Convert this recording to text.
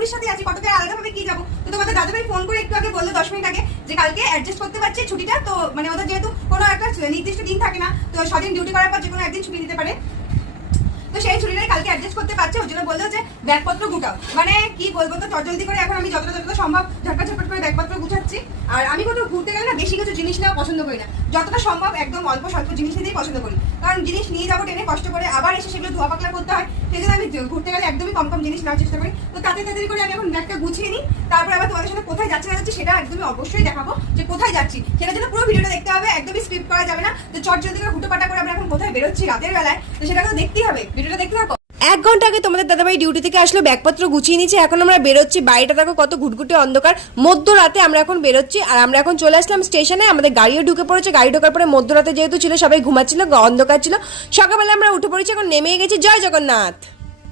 দাদাবুড়ির সাথে আছি, কতটা আলাদাভাবে কি যাবো। তো তোমাদের দাদাভাই ফোন করে একটু আগে বললো 10 মিনিট আগে যে কালকে অ্যাডজাস্ট করতে পারছি ছুটিটা। তো মানে ওদের যেহেতু কোনো একটা নির্দিষ্ট দিন থাকে না, তো স্বাধীন ডিউটি করার পর যে কোনো একদিন ছুটি নিতে পারে, তো সেই ছুটিটাই কালকে অ্যাডজাস্ট করতে পারছে। ওই জন্য বললো যে ব্যাগপত্র গুটাও। মানে কি বলবো, তো চটজলদি করে এখন আমি যতটা সম্ভব ঝটপট করে ব্যাগপত্র গুছাচ্ছি। আর আমি কোথাও ঘুরতে গেলে না বেশি কিছু জিনিস নেওয়া পছন্দ করি না, যতটা সম্ভব একদম অল্প স্বল্প জিনিস নিতেই পছন্দ করি। কারণ জিনিস নিয়ে যাবো টেনে কষ্ট করে, আবার এসে সেগুলো ধোয়া পাকলা করতে হয়। সেই জন্য আমি ঘুরতে গেলে একদমই কম কম জিনিস নেওয়ার চেষ্টা করি। তো তাড়াতাড়ি করে আমি এখন ব্যাগটা গুছিয়ে নিই, তারপর আবার তোমাদের সাথে কোথায় যাচ্ছি না যাচ্ছি সেটা একদমই অবশ্যই দেখাবো যে কোথায় যাচ্ছি। সেটার জন্য পুরো ভিডিওটা দেখতে হবে, একদমই স্কিপ করা যাবে না। তো চটজলদি করে হুটোপাটা করে আমরা এখন কোথায় বেরোচ্ছি রাতের বেলায়, তো সেটা তো দেখতেই হবে, ভিডিওটা দেখতে থাকো। 1 ঘন্টা আগে তোমাদের দাদাভাই ডিউটি থেকে আসলো, ব্যাগপত্র গুছিয়ে নিচ্ছে। এখন আমরা বেরোচ্ছি, বাড়িটা দেখো কত ঘুটঘুটে অন্ধকার, মধ্যরাতে আমরা এখন বেরোচ্ছি। আর আমরা এখন চলে আসলাম স্টেশনে, আমাদের গাড়িও ঢুকে পড়েছে। গাড়ি ঢোকার পরে মধ্যরাতে যেহেতু ছিল, সবাই ঘুমাচ্ছিল, অন্ধকার ছিল। সকালবেলা আমরা উঠে পড়েছি, এখন নেমে গেছি। জয় জগন্নাথ।